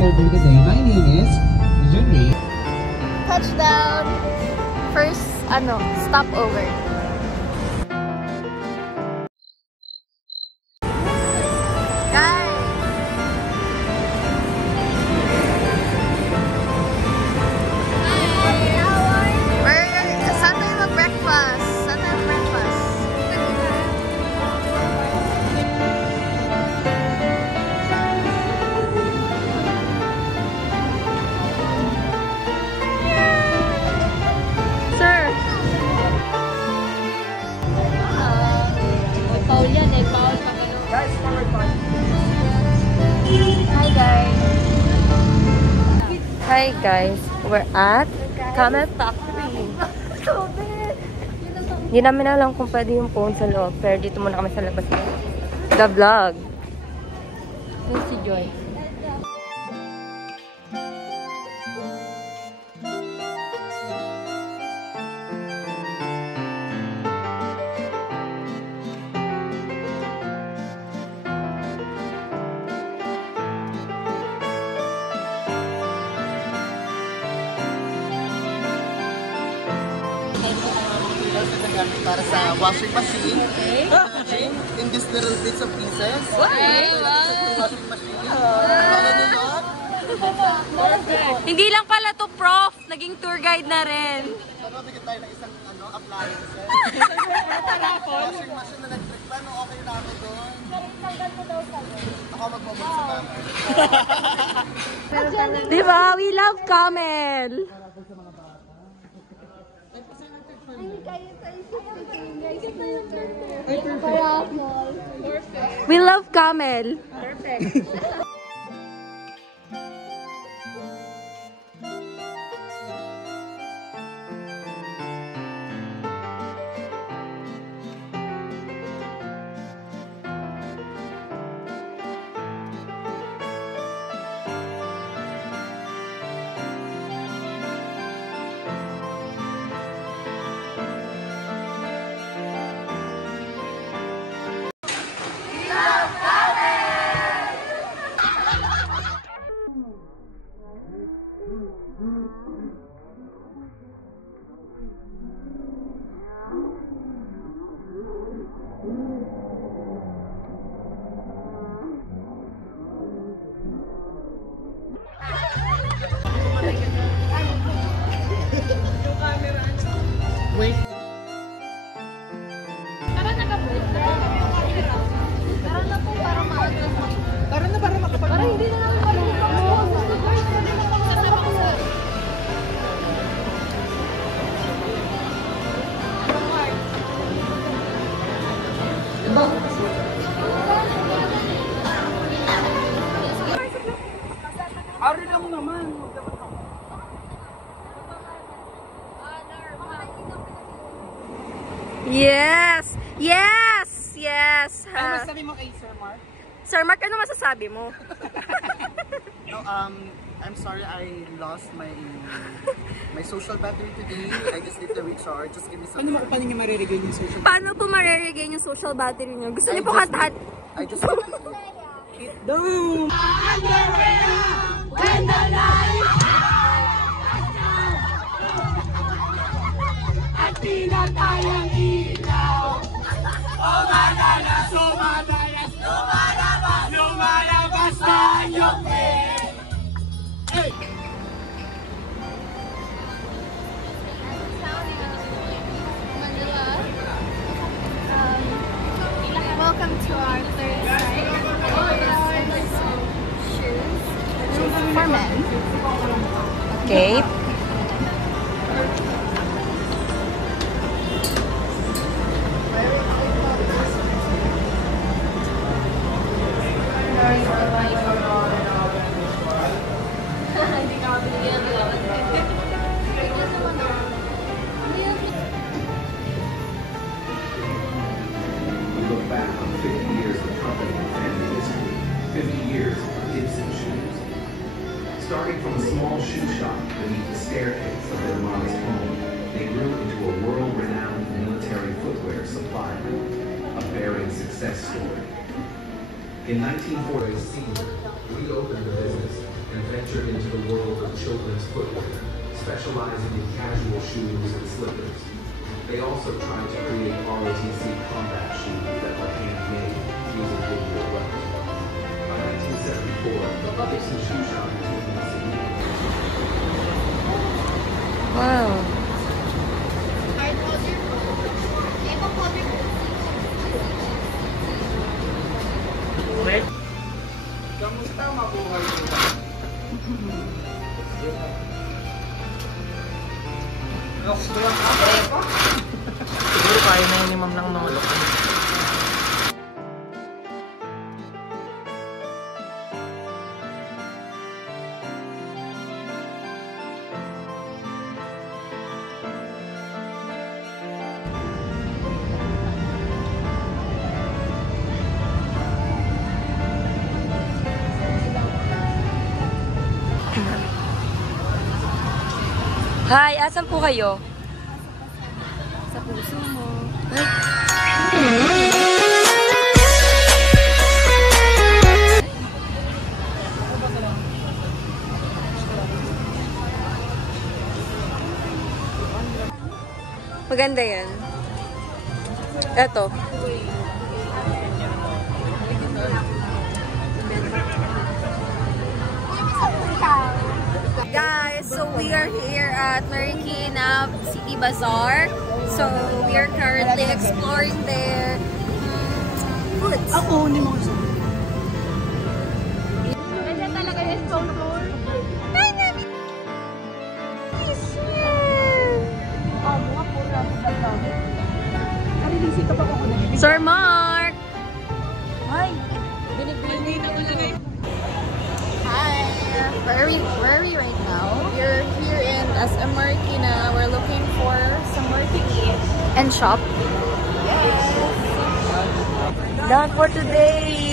navigator for today. My name is Junri. Touchdown! First, stopover. Hi guys, we're at Camel Factory. Hindi namin alam kung pwede yung phone sa loob, pero dito muna kami sa labas. The vlog. Ito si Joy. Para sa washing machine. Okay. In these little bits of pieces. Wow! Washing machine. Hindi lang pala to prof, naging tour guide na rin. Pero bigyan tayo ng isang appliances. Washing machine na electric pan, okay na ako doon. Ako magmamagsa namin. Diba? We love Camel! We love Camel. Perfect. Wait. Tara na ka po. Tara na po para maaga. Tara na para makapag- Para hindi na namin parang sasama ko sa... Arin lang naman. Yes! Yes! Yes! Ano masasabi mo kay Sir Mark? Sir Mark, ano masasabi mo? No, I'm sorry I lost my social battery today. I just need to recharge. Just give me some. Paano niyo mariregain yung social battery? Paano po mariregain yung social battery niyo? Gusto niyo po kantahan? I just need to hit down. When the light at tinatayang ilaw, lumalabas na yung hey! Welcome to our third site. Shoes for men. Okay. Look back on 50 years of company and family history, 50 years of Gibson shoes. Starting from a small shoe shop beneath the staircase of their modest home, they grew into a world-renowned military footwear supplier, a bearing success story. In 1940, we opened the business and ventured into the world of children's footwear, specializing in casual shoes and slippers. They also tried to create ROTC combat shoes that were handmade using digital weapons. By 1974, Gibson Shoe Shop became a significant. Wow. Kamusta mabuhay mo? Siguro kaya na yun ni ma'am ng mga lokal. Hi, asan po kayo? Sa puso mo. Maganda yan. Eto. Guys, so we are here at Marikina City Bazaar. So we are currently exploring their foods. Ako, hindi mo kasi. Ganda talaga yung stone floor. Sir Mark! Hi! Hi! Where are we right now? We're here in SM Marikina. We're looking for somewhere to eat and shop. Done for today!